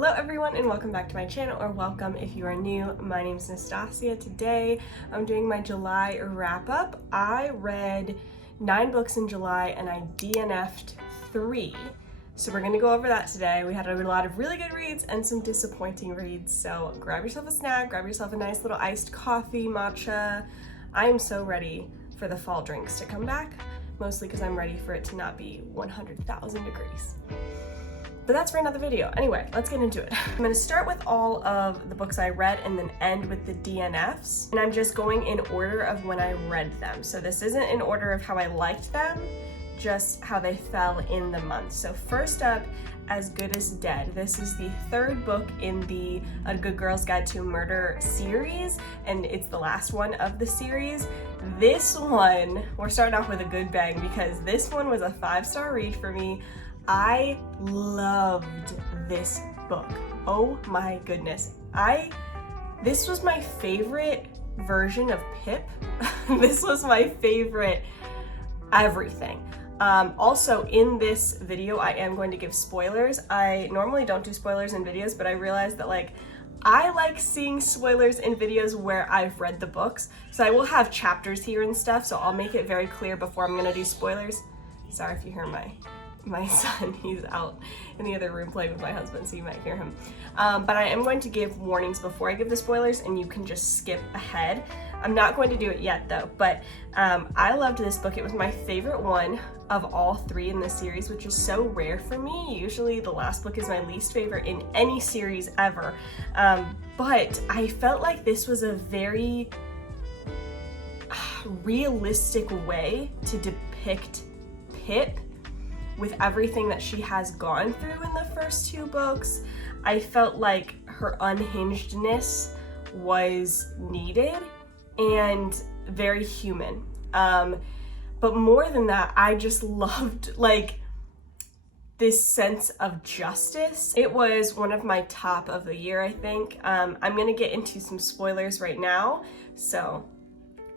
Hello everyone and welcome back to my channel, or welcome if you are new. My name is Nastasia. Today I'm doing my July wrap up. I read 9 books in July and I DNF'd 3. So we're gonna go over that today. We had a lot of really good reads and some disappointing reads. So grab yourself a snack, grab yourself a nice little iced coffee, matcha. I am so ready for the fall drinks to come back, mostly because I'm ready for it to not be 100,000 degrees. But that's for another video. Anyway, let's get into it. I'm gonna start with all of the books I read and then end with the DNFs. And I'm just going in order of when I read them. So this isn't in order of how I liked them, just how they fell in the month. So first up, As Good as Dead. This is the 3rd book in the A Good Girl's Guide to Murder series, and it's the last one of the series. This one, we're starting off with a good bang because this one was a 5-star read for me. I loved this book. Oh my goodness. This was my favorite version of Pip. This was my favorite everything. Also in this video, I am going to give spoilers. I normally don't do spoilers in videos, but I realized that I like seeing spoilers in videos where I've read the books. So I will have chapters here and stuff, so I'll make it very clear before I'm gonna do spoilers. Sorry if you hear my son, he's out in the other room playing with my husband, so you might hear him. But I am going to give warnings before I give the spoilers, and you can just skip ahead. I'm not going to do it yet though, but I loved this book. It was my favorite one of all 3 in the series, which is so rare for me. Usually the last book is my least favorite in any series ever. But I felt like this was a very realistic way to depict Pip with everything that she has gone through in the first 2 books. I felt like her unhingedness was needed and very human. But more than that, I just loved this sense of justice. It was one of my top of the year, I think. I'm gonna get into some spoilers right now, so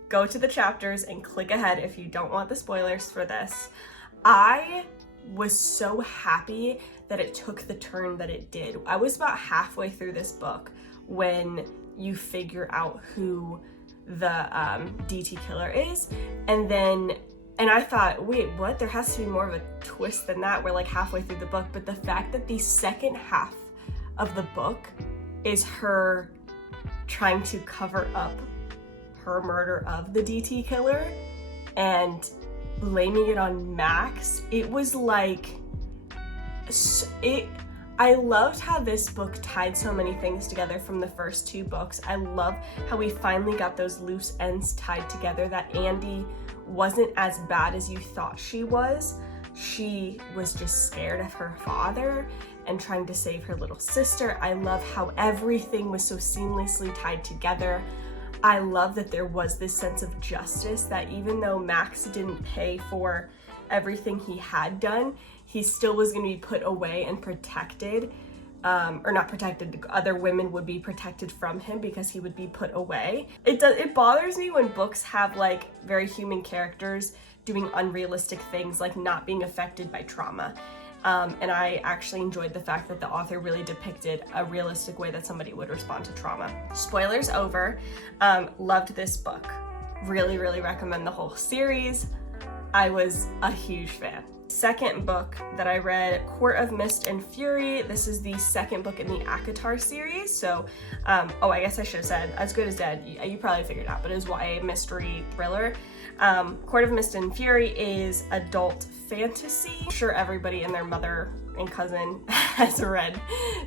go to the chapters and click ahead if you don't want the spoilers for this. I was so happy that it took the turn that it did. I was about halfway through this book when you figure out who the DT killer is, and I thought, wait, what? There has to be more of a twist than that. We're halfway through the book, but the fact that the second half of the book is her trying to cover up her murder of the DT killer and blaming it on Max, it was I loved how this book tied so many things together from the first 2 books. I love how we finally got those loose ends tied together, that Andy wasn't as bad as you thought she was. She was just scared of her father and trying to save her little sister. I love how everything was so seamlessly tied together. I love that there was this sense of justice, that even though Max didn't pay for everything he had done, he still was going to be put away and protected, or not protected, other women would be protected from him because he would be put away. It bothers me when books have very human characters doing unrealistic things, like not being affected by trauma. And I actually enjoyed the fact that the author really depicted a realistic way that somebody would respond to trauma. Spoilers over. Loved this book. Really, really recommend the whole series. I was a huge fan. Second book that I read, Court of Mist and Fury. This is the 2nd book in the ACOTAR series. So, I guess I should have said As Good as Dead. You probably figured it out, but it is YA mystery thriller. Court of Mist and Fury is adult fantasy. I'm sure everybody and their mother and cousin has read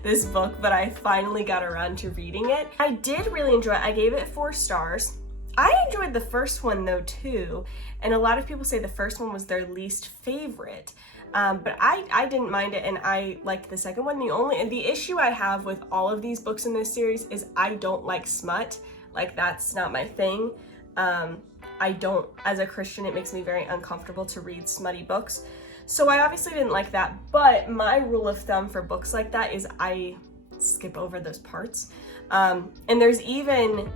this book, but I finally got around to reading it. I did really enjoy it. I gave it 4 stars. I enjoyed the first one though too, and a lot of people say the first one was their least favorite, but I didn't mind it, and I liked the second one. The issue I have with all of these books in this series is I don't like smut. That's not my thing. As a Christian, it makes me very uncomfortable to read smutty books, so I obviously didn't like that. But my rule of thumb for books like that is I skip over those parts, and there's even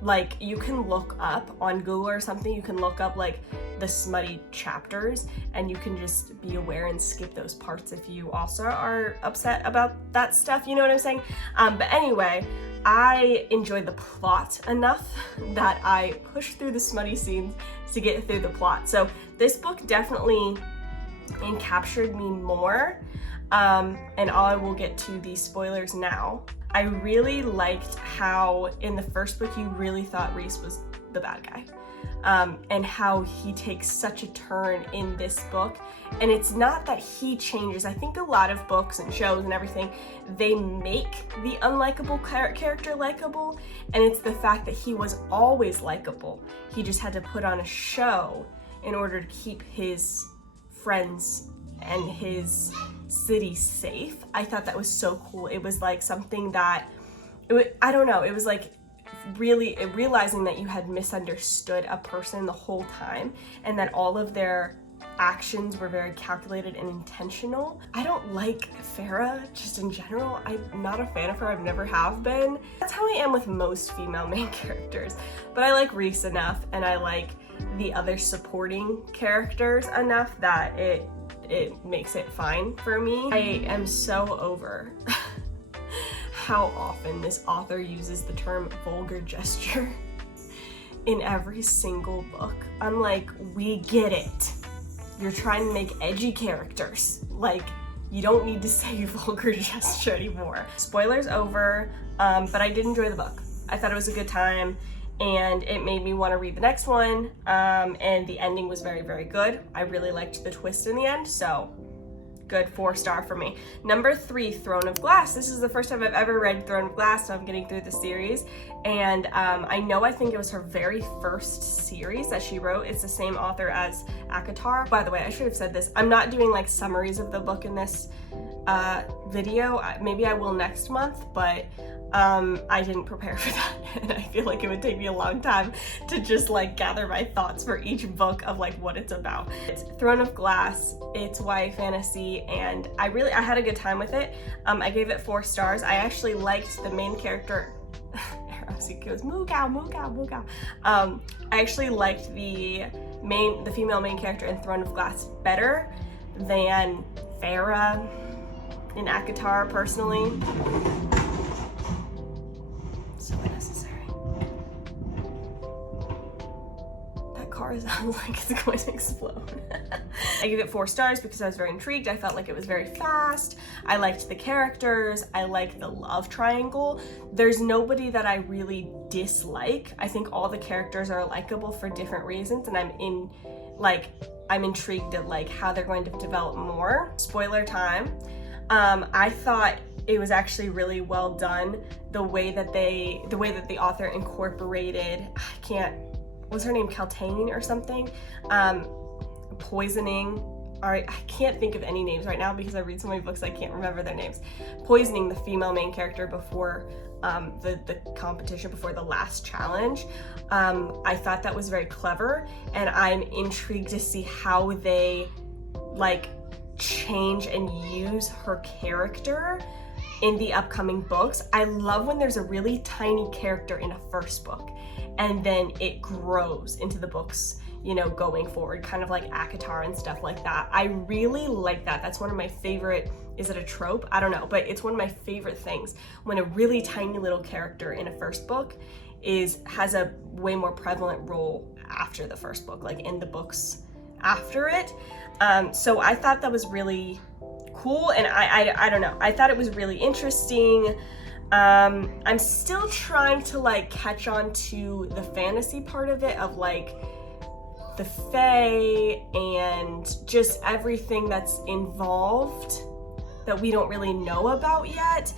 like you can look up on Google or something, you can look up like the smutty chapters and you can just be aware and skip those parts if you also are upset about that stuff, you know what I'm saying? But anyway, I enjoyed the plot enough that I pushed through the smutty scenes to get through the plot. So this book definitely encaptured me more, and I will get to the spoilers now. I really liked how in the first book you really thought Reese was the bad guy, and how he takes such a turn in this book. And it's not that he changes. I think a lot of books and shows and everything, they make the unlikable character likable, and it's the fact that he was always likable. He just had to put on a show in order to keep his friends and his city safe. I thought that was so cool. It was like something that, I don't know, it was like really realizing that you had misunderstood a person the whole time and that all of their actions were very calculated and intentional. I don't like Farah just in general. I'm not a fan of her. I've never have been. That's how I am with most female main characters. But I like Reese enough, and I like the other supporting characters enough that it makes it fine for me. I am so over how often this author uses the term vulgar gesture in every single book. I'm like, we get it. You're trying to make edgy characters. Like, you don't need to say vulgar gesture anymore. Spoilers over, but I did enjoy the book. I thought it was a good time, and it made me want to read the next one, and the ending was very, very good. I really liked the twist in the end, so good, 4-star for me. Number 3, Throne of Glass. This is the first time I've ever read Throne of Glass, so I'm getting through the series. And I think it was her very first series that she wrote. It's the same author as ACOTAR. By the way, I should have said this. I'm not doing like summaries of the book in this video. Maybe I will next month, but I didn't prepare for that, and I feel like it would take me a long time to just like gather my thoughts for each book of like what it's about. It's Throne of Glass, it's YA fantasy, and I had a good time with it. I gave it 4 stars. I actually liked the main character. He goes moo cow, moo cow, moo cow. I actually liked the female main character in Throne of Glass better than Farah in ACOTAR personally. So unnecessary. That car sounds like it's going to explode. I gave it 4 stars because I was very intrigued. I felt like it was very fast. I liked the characters. I liked the love triangle. There's nobody that I really dislike. I think all the characters are likable for different reasons, and I'm intrigued at like how they're going to develop more. Spoiler time. I thought it was actually really well done, the way that the author incorporated, was her name Kaltane or something? Poisoning, I can't think of any names right now because I read so many books I can't remember their names. Poisoning the female main character before the competition, before the last challenge. I thought that was very clever, and I'm intrigued to see how they like change and use her character in the upcoming books. I love when there's a really tiny character in a first book and then it grows into the books, you know, going forward, kind of like ACOTAR and stuff like that. I really like that. That's one of my favorite, is it a trope? I don't know, but it's one of my favorite things when a really tiny little character in a first book has a way more prevalent role after the first book, like in the books after it. So I thought that was really cool, and I don't know, I thought it was really interesting. I'm still trying to like catch on to the fantasy part of it, of like the Fae and just everything that's involved that we don't really know about yet.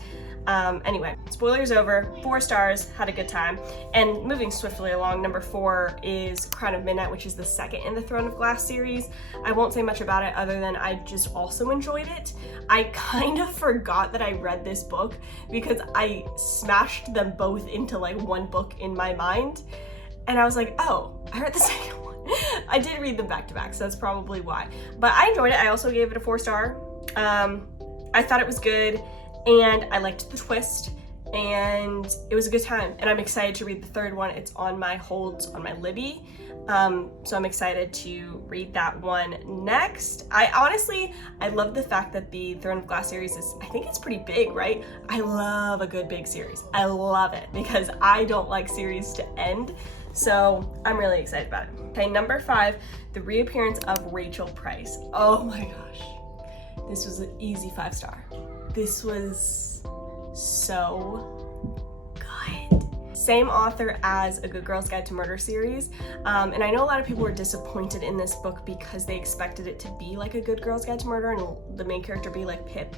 Anyway, spoilers over, 4 stars, had a good time. And moving swiftly along, number 4 is Crown of Midnight, which is the second in the Throne of Glass series. I won't say much about it other than I just also enjoyed it. I kind of forgot that I read this book because I smashed them both into like one book in my mind. And I was like, oh, I read the second one. I did read them back to back, so that's probably why. But I enjoyed it. I also gave it a 4 star. I thought it was good. And I liked the twist, and it was a good time, and I'm excited to read the third one. It's on my holds on my Libby, so I'm excited to read that one next. I love the fact that the Throne of Glass series is, I think it's pretty big, right? I love a good big series. I love it because I don't like series to end, so I'm really excited about it. Okay, number 5, The Reappearance of Rachel Price. Oh my gosh, this was an easy 5-star. This was so good. Same author as A Good Girl's Guide to Murder series, and I know a lot of people were disappointed in this book because they expected it to be like A Good Girl's Guide to Murder and the main character be like Pip.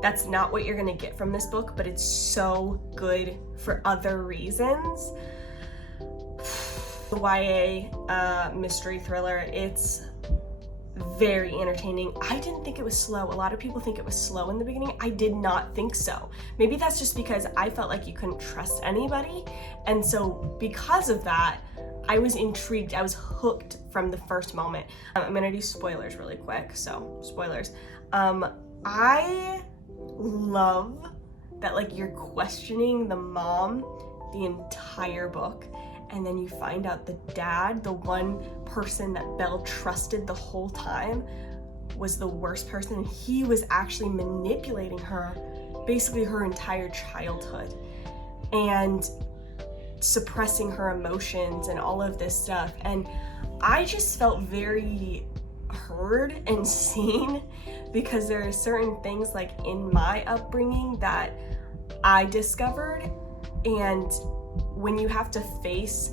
That's not what you're gonna get from this book, but it's so good for other reasons. The YA mystery thriller, it's very entertaining. I didn't think it was slow. A lot of people think it was slow in the beginning. I did not think so. Maybe that's just because I felt like you couldn't trust anybody, and so because of that, I was intrigued. I was hooked from the first moment. I'm gonna do spoilers really quick, so spoilers. I love that like you're questioning the mom the entire book, and then you find out the dad, the one person that Belle trusted the whole time, was the worst person, and he was actually manipulating her basically her entire childhood and suppressing her emotions and all of this stuff. And I just felt very heard and seen because there are certain things like in my upbringing that I discovered, and when you have to face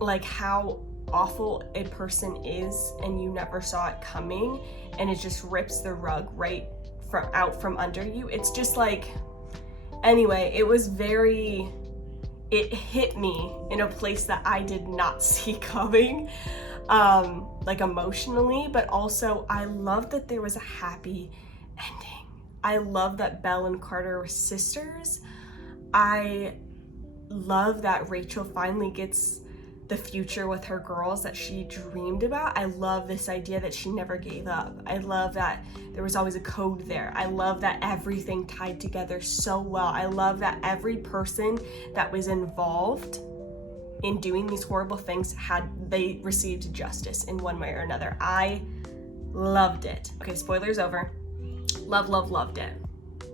like how awful a person is and you never saw it coming and it just rips the rug right out from under you, it's just like, anyway, it hit me in a place that I did not see coming, like emotionally, but also I love that there was a happy ending. I love that Belle and Carter were sisters. I love that Rachel finally gets the future with her girls that she dreamed about. I love this idea that she never gave up. I love that there was always a code there. I love that everything tied together so well. I love that every person that was involved in doing these horrible things they received justice in one way or another. I loved it. Okay, spoilers over. Loved it.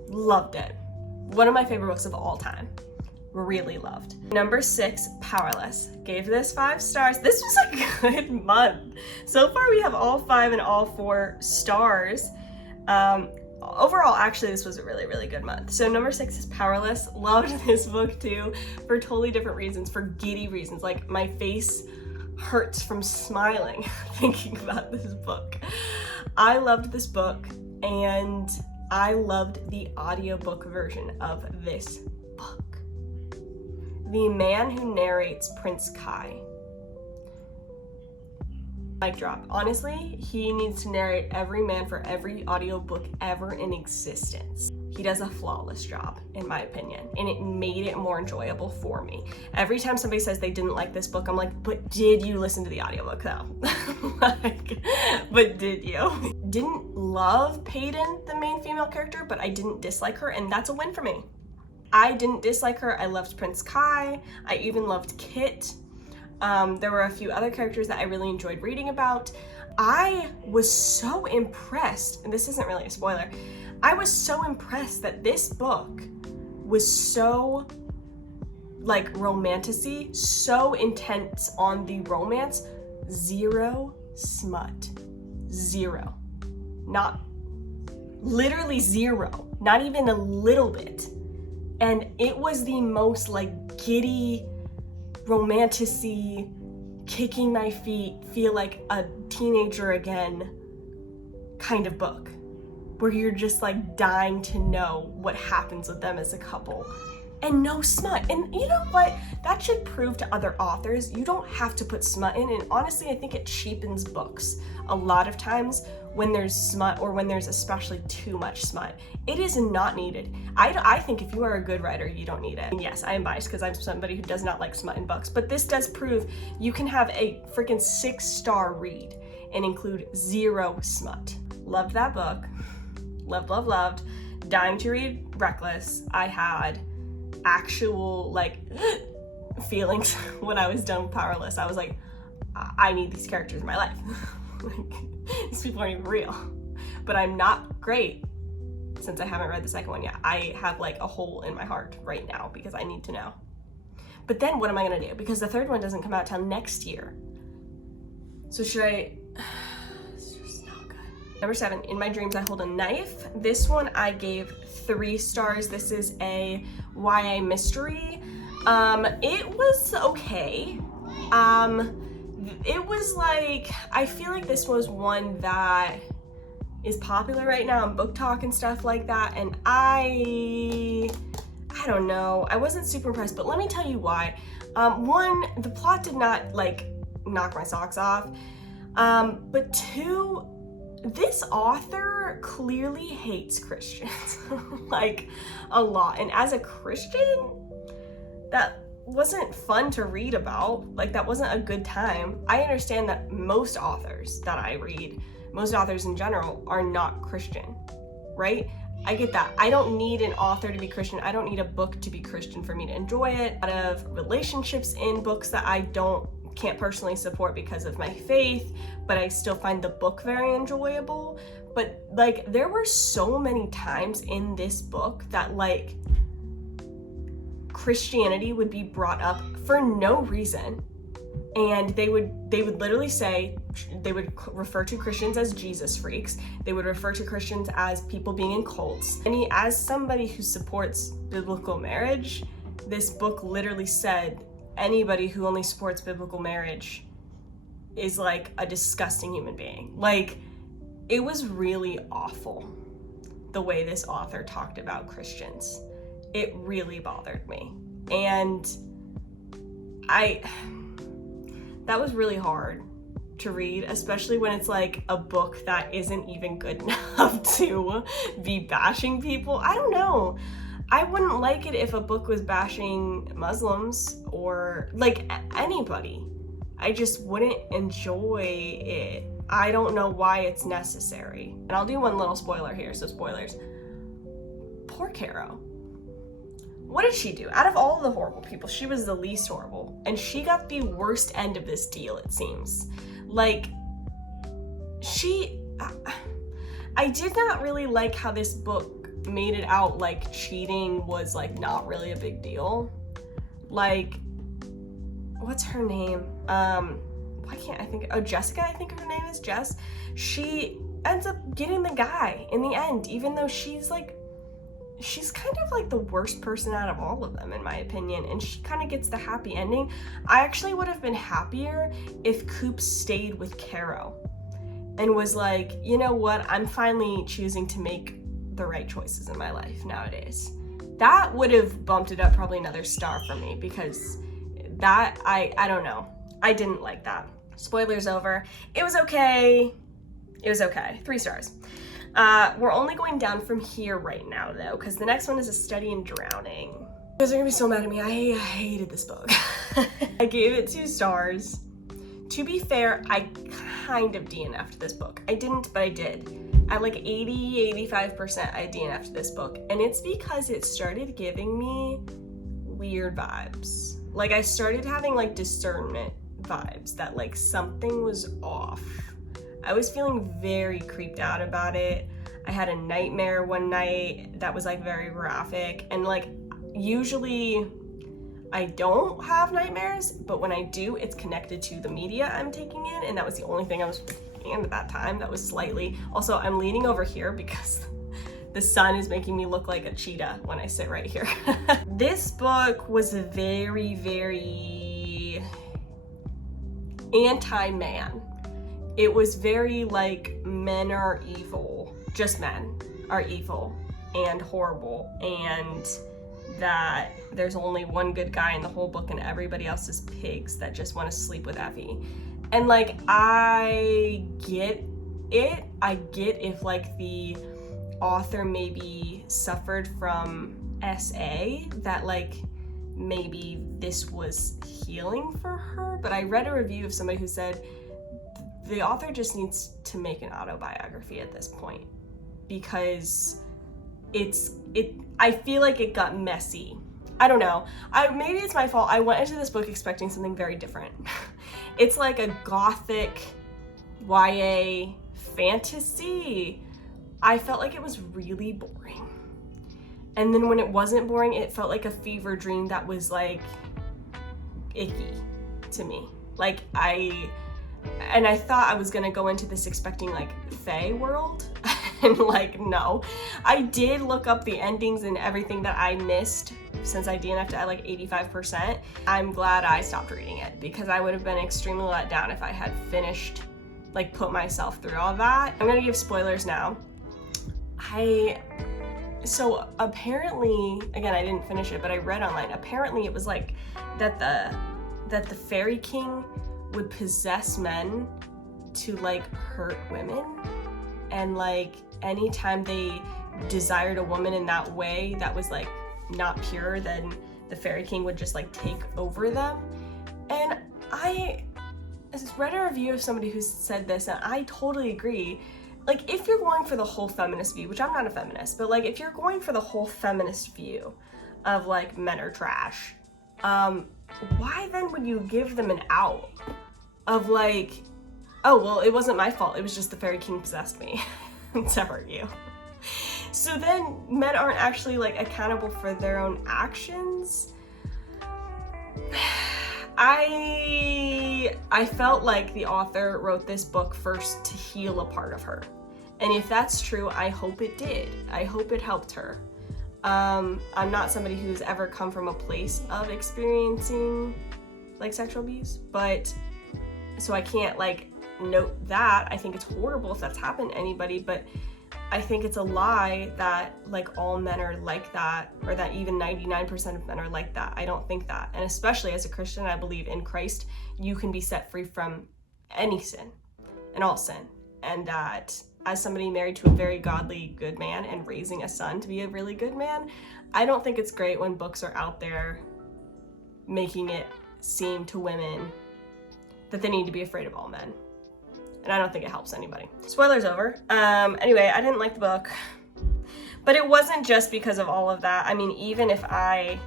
Loved it. One of my favorite books of all time. Really loved. Number 6, Powerless. Gave this 5 stars. This was a good month. So far we have all 5 and all 4 stars. Overall, actually, this was a really, really good month. So number 6 is Powerless. Loved this book too for totally different reasons, for giddy reasons. Like my face hurts from smiling thinking about this book. I loved this book, and I loved the audiobook version of this book. The man who narrates Prince Kai. Mic drop. Honestly, he needs to narrate every man for every audiobook ever in existence. He does a flawless job, in my opinion, and it made it more enjoyable for me. Every time somebody says they didn't like this book, I'm like, but did you listen to the audiobook though? But did you? Didn't love Peyton, the main female character, but I didn't dislike her, and that's a win for me. I didn't dislike her. I loved Prince Kai. I even loved Kit. There were a few other characters that I really enjoyed reading about. I was so impressed, and this isn't really a spoiler, I was so impressed that this book was so like romantic-y, so intense on the romance, zero smut. Zero. Not, literally zero. Not even a little bit. And it was the most like giddy, romantic-y, kicking my feet, feel like a teenager again kind of book, where you're just like dying to know what happens with them as a couple. And no smut. And you know what? That should prove to other authors you don't have to put smut in. And honestly, I think it cheapens books a lot of times when there's smut, or when there's especially too much smut. It is not needed. I think if you are a good writer, you don't need it. And yes, I am biased because I'm somebody who does not like smut in books, but this does prove you can have a freaking 6-star read and include zero smut. Loved that book. Loved. dying to read Reckless. I had actual like feelings when I was done with Powerless. I was like, I need these characters in my life. Like, these people aren't even real. But I'm not great since I haven't read the second one yet. I have like a hole in my heart right now because I need to know. But then what am I gonna do? Because the third one doesn't come out till next year. So should I? It's just not good. Number 7, In My Dreams I Hold a Knife. This one I gave 3 stars. This is a YA mystery. It was okay. It was like, I feel like this was one that is popular right now in book talk and stuff like that, and I don't know, I wasn't super impressed, but let me tell you why. One, the plot did not like knock my socks off, but 2, this author clearly hates Christians like a lot, and as a Christian, that wasn't fun to read about. Like, that wasn't a good time. I understand that most authors that I read, most authors in general, are not Christian, right? I get that. I don't need an author to be Christian. I don't need a book to be Christian for me to enjoy it. A lot of relationships in books that I can't personally support because of my faith, but I still find the book very enjoyable. But like, there were so many times in this book that like Christianity would be brought up for no reason, and they would literally say, they would refer to Christians as Jesus freaks. They would refer to Christians as people being in cults. And as somebody who supports biblical marriage, this book literally said anybody who only supports biblical marriage is like a disgusting human being. Like, it was really awful the way this author talked about Christians. It really bothered me. And that was really hard to read, especially when it's like a book that isn't even good enough to be bashing people. I don't know. I wouldn't like it if a book was bashing Muslims or like anybody. I just wouldn't enjoy it. I don't know why it's necessary. And I'll do one little spoiler here, so spoilers. Poor Caro. What did she do? Out of all the horrible people, she was the least horrible. And she got the worst end of this deal, it seems. Like, I did not really like how this book made it out like cheating was like not really a big deal. Like, what's her name? Why can't I think? Oh, Jessica, I think her name is Jess. She ends up getting the guy in the end, even though she's kind of like the worst person out of all of them, in my opinion, and she kind of gets the happy ending. I actually would have been happier if Coop stayed with Caro and was like, you know what, I'm finally choosing to make the right choices in my life nowadays. That would have bumped it up probably another star for me, because that, I don't know. I didn't like that. Spoilers over. It was okay. It was okay. 3 stars. We're only going down from here right now, though, because the next one is A Study in Drowning. You guys are gonna be so mad at me. I hated this book. I gave it 2 stars. To be fair, I kind of DNF'd this book. I didn't, but I did. At like 80-85%, I DNF'd this book. And it's because it started giving me weird vibes. Like, I started having like discernment vibes that like something was off. I was feeling very creeped out about it. I had a nightmare one night that was like very graphic, and like usually I don't have nightmares, but when I do, it's connected to the media I'm taking in, and that was the only thing I was taking in at that time. That was slightly. Also, I'm leaning over here because the sun is making me look like a cheetah when I sit right here. This book was very, very anti-man. It was very like, men are evil, just men are evil and horrible, and that there's only one good guy in the whole book and everybody else is pigs that just want to sleep with Effie. And like, I get it. I get if like the author maybe suffered from SA, that like maybe this was healing for her, but I read a review of somebody who said the author just needs to make an autobiography at this point, because I feel like it got messy. I don't know. Maybe it's my fault. I went into this book expecting something very different. It's like a gothic YA fantasy. I felt like it was really boring. And then when it wasn't boring, it felt like a fever dream that was like icky to me. Like I thought I was gonna go into this expecting like Fae world, and like no. I did look up the endings and everything that I missed since I DNF'd at like 85%. I'm glad I stopped reading it because I would have been extremely let down if I had finished, like put myself through all that. I'm gonna give spoilers now. So apparently, again, I didn't finish it, but I read online, apparently it was like that the fairy king would possess men to like hurt women, and like anytime they desired a woman in that way that was like not pure, then the fairy king would just like take over them. And I read a review of somebody who said this, and I totally agree. Like, if you're going for the whole feminist view, which I'm not a feminist, but like if you're going for the whole feminist view of like men are trash, why then would you give them an out of like, oh well, it wasn't my fault, it was just the fairy king possessed me to hurt you. So then men aren't actually like accountable for their own actions. I felt like the author wrote this book first to heal a part of her. And if that's true, I hope it did. I hope it helped her. I'm not somebody who's ever come from a place of experiencing like sexual abuse, but so I can't like note that. I think it's horrible if that's happened to anybody, but I think it's a lie that like all men are like that, or that even 99% of men are like that. I don't think that. And especially as a Christian, I believe in Christ, you can be set free from any sin and all sin. And that as somebody married to a very godly, good man and raising a son to be a really good man, I don't think it's great when books are out there making it seem to women that they need to be afraid of all men. And I don't think it helps anybody. Spoilers over. Anyway, I didn't like the book, but it wasn't just because of all of that. I mean, even if I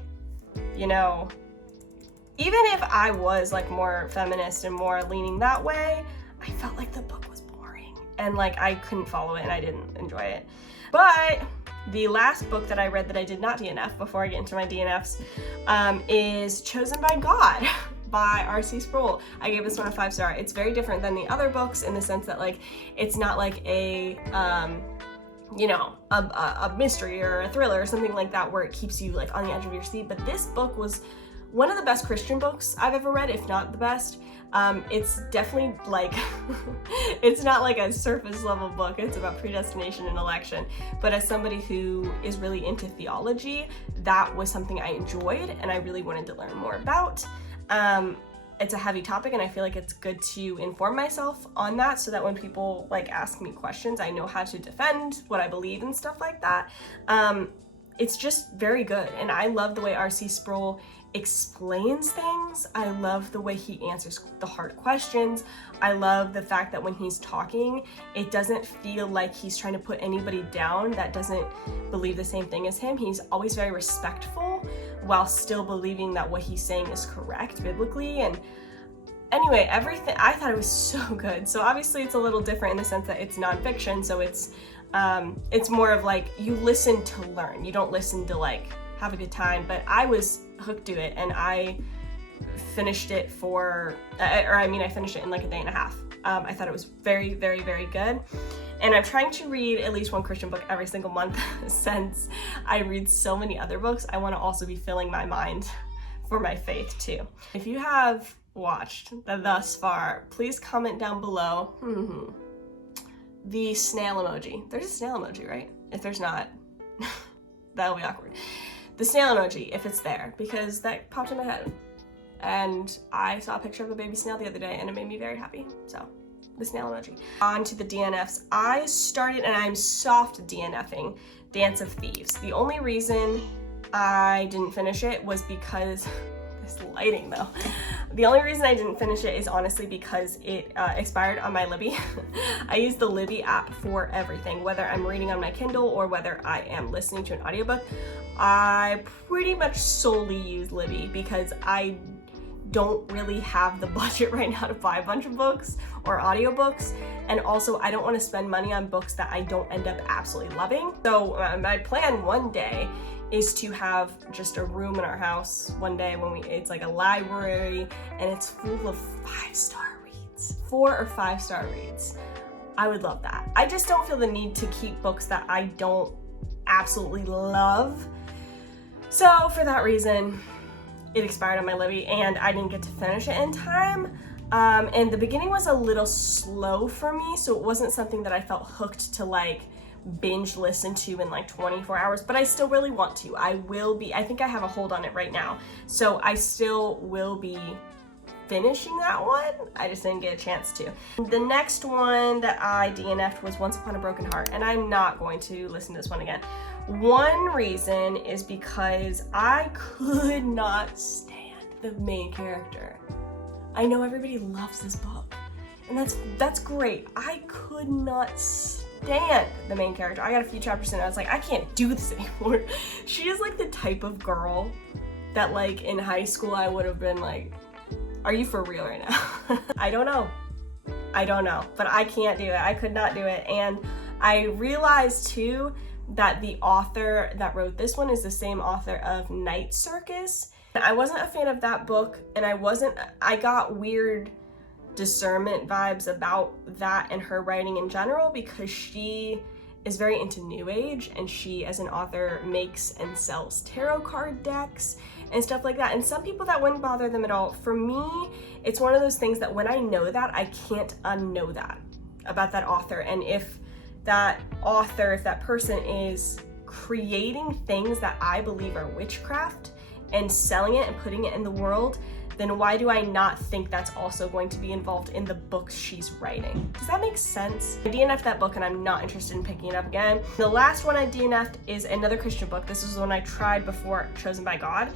was like more feminist and more leaning that way, I felt like the book was boring and like I couldn't follow it and I didn't enjoy it. But the last book that I read that I did not DNF before I get into my DNFs is Chosen by God by R.C. Sproul. I gave this one a 5-star. It's very different than the other books in the sense that like it's not like a mystery or a thriller or something like that where it keeps you like on the edge of your seat. But this book was one of the best Christian books I've ever read, if not the best. It's definitely like, it's not like a surface level book. It's about predestination and election. But as somebody who is really into theology, that was something I enjoyed and I really wanted to learn more about. It's a heavy topic and I feel like it's good to inform myself on that so that when people like ask me questions, I know how to defend what I believe and stuff like that. It's just very good. And I love the way R.C. Sproul explains things. I love the way he answers the hard questions. I love the fact that when he's talking, it doesn't feel like he's trying to put anybody down that doesn't believe the same thing as him. He's always very respectful while still believing that what he's saying is correct biblically. And anyway, everything, I thought it was so good. So obviously it's a little different in the sense that it's nonfiction. So it's more of like you listen to learn. You don't listen to like have a good time, but I was hooked to it and I finished it I finished it in like a day and a half. I thought it was very, very, very good. And I'm trying to read at least one Christian book every single month since I read so many other books. I want to also be filling my mind for my faith too. If you have watched thus far, please comment down below the snail emoji. There's a snail emoji, right? If there's not, that'll be awkward. The snail emoji, if it's there, because that popped in my head. And I saw a picture of a baby snail the other day and it made me very happy. So, the snail emoji. On to the DNFs. I started, and I'm soft DNFing, Dance of Thieves. The only reason I didn't finish it was because This lighting though. The only reason I didn't finish it is honestly because it expired on my Libby. I use the Libby app for everything, whether I'm reading on my Kindle or whether I am listening to an audiobook. I pretty much solely use Libby because I don't really have the budget right now to buy a bunch of books or audiobooks, and also I don't want to spend money on books that I don't end up absolutely loving. So my plan one day is to have just a room in our house one day when it's like a library and it's full of 5-star reads, 4 or 5-star reads. I would love that. I just don't feel the need to keep books that I don't absolutely love. So for that reason, it expired on my Libby and I didn't get to finish it in time. And the beginning was a little slow for me, so it wasn't something that I felt hooked to like binge listen to in like 24 hours, but I still really want to. I think I have a hold on it right now, so I still will be finishing that one. I just didn't get a chance to. The next one that I DNF'd was Once Upon a Broken Heart, and I'm not going to listen to this one again. One reason is because I could not stand the main character. I know everybody loves this book, and that's great. I could not stand the main character. I got a few chapters in, I was like, I can't do this anymore. She is like the type of girl that like in high school I would have been like, are you for real right now? I don't know, but I can't do it. I could not do it. And I realized too that the author that wrote this one is the same author of Night Circus. I wasn't a fan of that book, and I got weird discernment vibes about that and her writing in general because she is very into New Age, and she as an author makes and sells tarot card decks and stuff like that, and some people that wouldn't bother them at all. For me, it's one of those things that when I know that, I can't unknow that about that author. And if that person is creating things that I believe are witchcraft and selling it and putting it in the world, then why do I not think that's also going to be involved in the books she's writing? Does that make sense? I DNF'd that book and I'm not interested in picking it up again. The last one I DNF'd is another Christian book. This is the one I tried before, Chosen by God,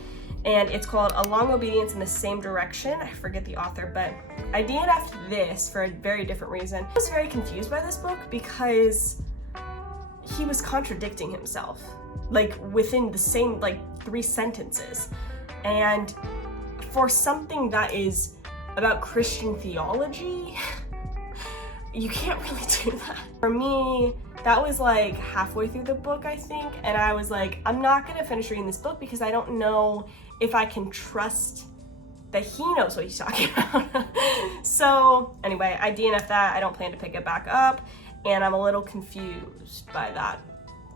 and it's called A Long Obedience in the Same Direction. I forget the author, but I DNF'd this for a very different reason. I was very confused by this book because he was contradicting himself, like within the same like 3 sentences. And for something that is about Christian theology, you can't really do that. For me, that was like halfway through the book, I think, and I was like, I'm not gonna finish reading this book because I don't know if I can trust that he knows what he's talking about. So anyway, I DNF'd that. I don't plan to pick it back up, and I'm a little confused by that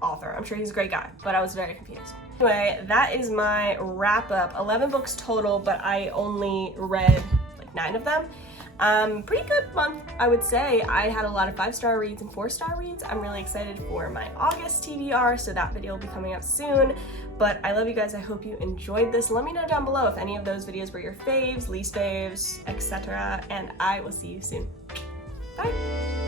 author. I'm sure he's a great guy, but I was very confused. Anyway, that is my wrap up. 11 books total, but I only read like 9 of them. Pretty good month, I would say. I had a lot of 5-star reads and 4-star reads. I'm really excited for my August TBR, so that video will be coming up soon. But I love you guys. I hope you enjoyed this. Let me know down below if any of those videos were your faves, least faves, etc. And I will see you soon. Bye.